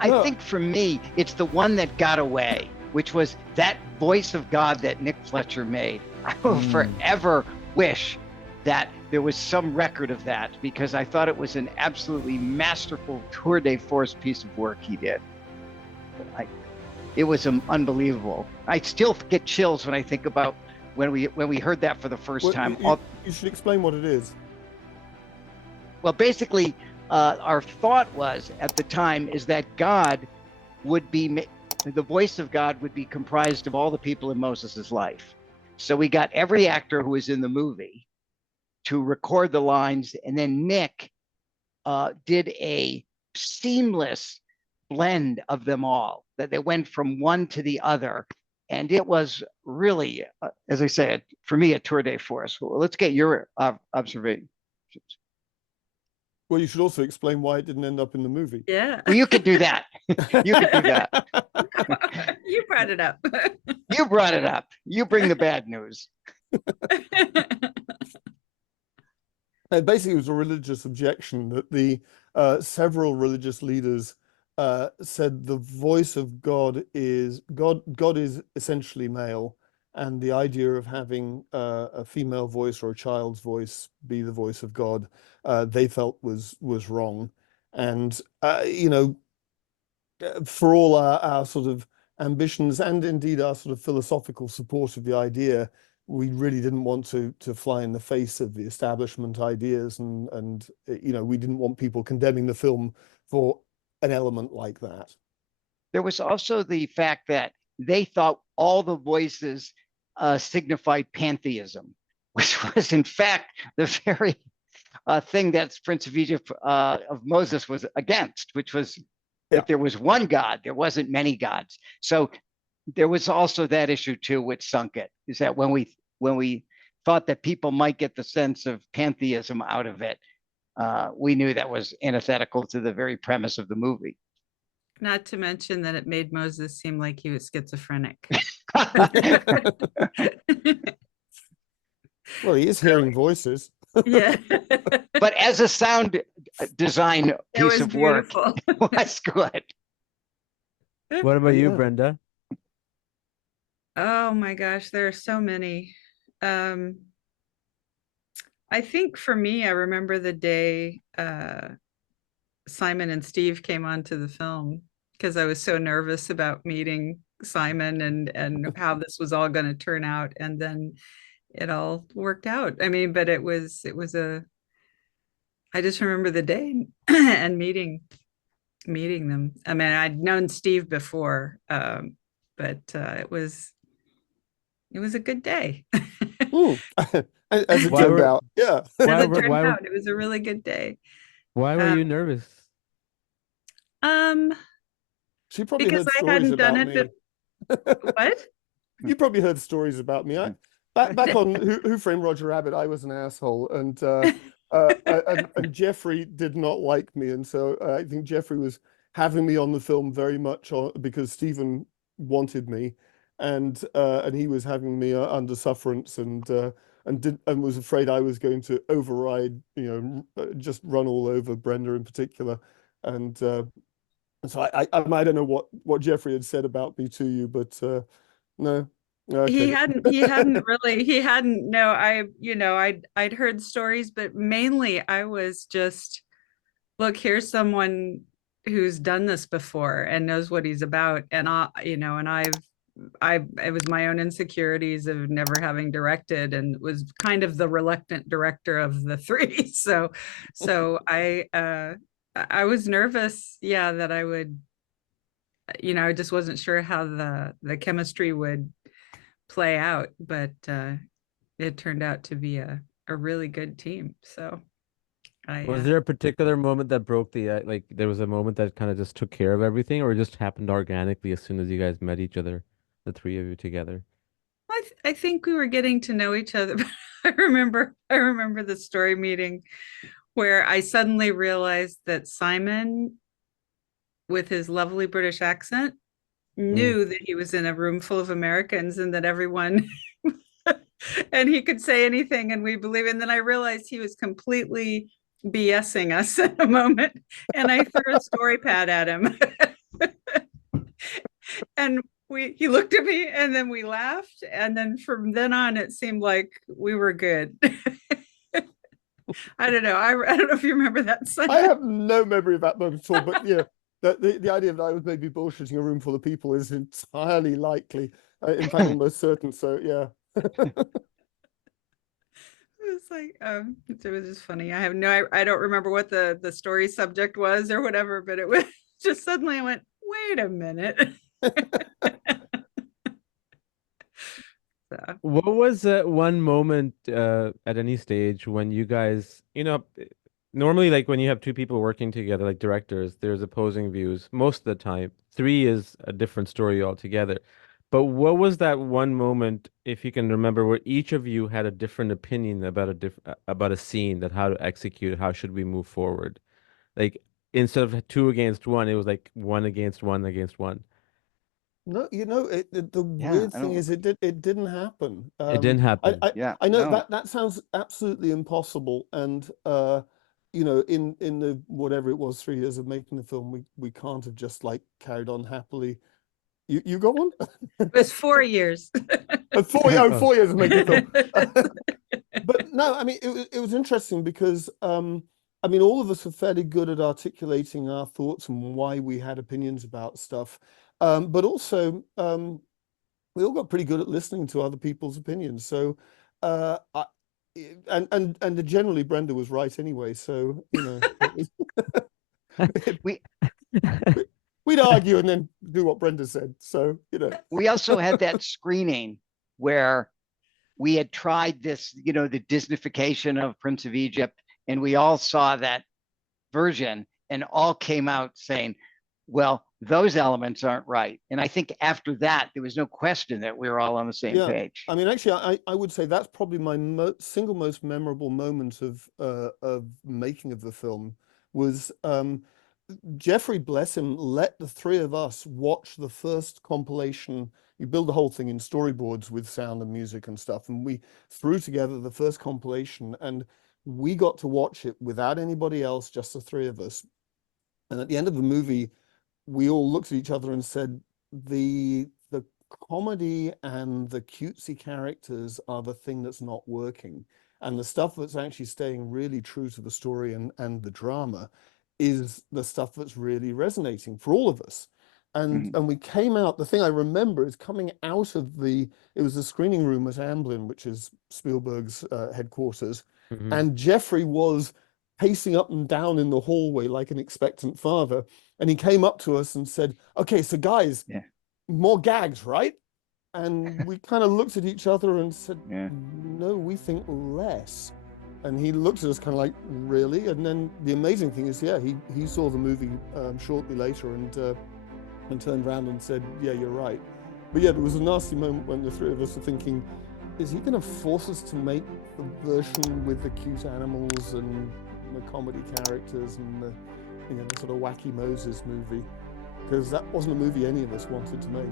I think for me, it's the one that got away, which was that voice of God that Nick Fletcher made. I will forever wish that there was some record of that, because I thought it was an absolutely masterful tour de force piece of work he did. It was unbelievable. I still get chills when I think about when we heard that for the first time. You should explain what it is. Well, basically, our thought was at the time is that God would be, the voice of God would be comprised of all the people in Moses's life. So we got every actor who was in the movie to record the lines, and then Nick did a seamless blend of them all, that they went from one to the other. And it was really, as I said, for me, a tour de force. Well, let's get your observations. Well, you should also explain why it didn't end up in the movie. Yeah. Well, you could do that. You could do that. You brought it up. You brought it up. You bring the bad news. And basically, it was a religious objection that the several religious leaders said the voice of God is essentially male, and the idea of having a female voice or a child's voice be the voice of God, they felt was wrong. And for all our sort of ambitions and indeed our sort of philosophical support of the idea, we really didn't want to fly in the face of the establishment ideas, and we didn't want people condemning the film for an element like that. There was also the fact that they thought all the voices signified pantheism, which was in fact the very thing that Prince of Egypt of Moses was against, which was if there was one God, there wasn't many gods. So there was also that issue too, which sunk it, is that when we thought that people might get the sense of pantheism out of it, we knew that was antithetical to the very premise of the movie. Not to mention that it made Moses seem like he was schizophrenic. Well, he is hearing voices. Yeah. But as a sound design piece of work, it was good. What about you, Brenda? Oh my gosh, there are so many. I think for me, I remember the day Simon and Steve came onto the film, because I was so nervous about meeting Simon and how this was all going to turn out, and then it all worked out. I mean, but it was I just remember the day and meeting them. I mean, I'd known Steve before, but it was a good day. As it turned out, yeah. It was a really good day. Why were you nervous? She probably because heard I stories hadn't done about it. me. What? You probably heard stories about me. Back on Who Framed Roger Rabbit, I was an asshole, and Jeffrey did not like me, and so I think Jeffrey was having me on the film very much because Stephen wanted me, and he was having me under sufferance, and was afraid I was going to override, just run all over Brenda in particular, and so I don't know what Jeffrey had said about me to you, but no. Okay. He hadn't really, I'd heard stories, but mainly I was just, look, here's someone who's done this before and knows what he's about. And it was my own insecurities of never having directed, and was kind of the reluctant director of the three. So I was nervous, that I would, I just wasn't sure how the chemistry would play out, but it turned out to be a really good team. So was there a particular moment that broke the there was a moment that kind of just took care of everything, or it just happened organically as soon as you guys met each other, the three of you together? I think we were getting to know each other. I remember the story meeting where I suddenly realized that Simon, with his lovely British accent, knew that he was in a room full of Americans, and that everyone and he could say anything and we believe. And then I realized he was completely BSing us at a moment, and I threw a story pad at him. and he looked at me, and then we laughed, and then from then on, it seemed like we were good. I don't know. I don't know if you remember that, Simon. I have no memory of that moment at all, but yeah, the idea that I was maybe bullshitting a room full of people is entirely likely. In fact, almost certain. So yeah. It was like, it was just funny. I don't remember what the story subject was or whatever, but it was just suddenly I went, wait a minute. So. What was one moment at any stage when you guys, normally like when you have two people working together, like directors, there's opposing views most of the time. Three is a different story altogether. But what was that one moment, if you can remember, where each of you had a different opinion about a scene, that how to execute, how should we move forward? Like instead of two against one, it was like one against one against one. No, the weird thing is it didn't happen. It didn't happen. I know no. that sounds absolutely impossible, and in the whatever it was 3 years of making the film, we can't have just like carried on happily. You got one? It was 4 years. 4 years of making the film. But no, I mean it was interesting because I mean all of us are fairly good at articulating our thoughts and why we had opinions about stuff. But also, we all got pretty good at listening to other people's opinions. So, and generally, Brenda was right anyway. So, we'd argue and then do what Brenda said. So, We also had that screening where we had tried this, the Disneyfication of Prince of Egypt, and we all saw that version and all came out saying, well, those elements aren't right. And I think after that, there was no question that we were all on the same page. I mean, actually, I would say that's probably my single most memorable moment of making of the film was Jeffrey, bless him, let the three of us watch the first compilation. You build the whole thing in storyboards with sound and music and stuff. And we threw together the first compilation and we got to watch it without anybody else, just the three of us. And at the end of the movie, we all looked at each other and said, the comedy and the cutesy characters are the thing that's not working. And the stuff that's actually staying really true to the story and the drama is the stuff that's really resonating for all of us. And we came out, the thing I remember is coming out of it was the screening room at Amblin, which is Spielberg's headquarters. And Jeffrey was pacing up and down in the hallway like an expectant father. And he came up to us and said, okay, so guys, more gags, right? And we kind of looked at each other and said, no, we think less. And he looked at us kind of like, really? And then the amazing thing is, he saw the movie shortly later and turned around and said, yeah, you're right. But yeah, there was a nasty moment when the three of us were thinking, is he going to force us to make the version with the cute animals and the comedy characters and the sort of wacky Moses movie? Because that wasn't a movie any of us wanted to make.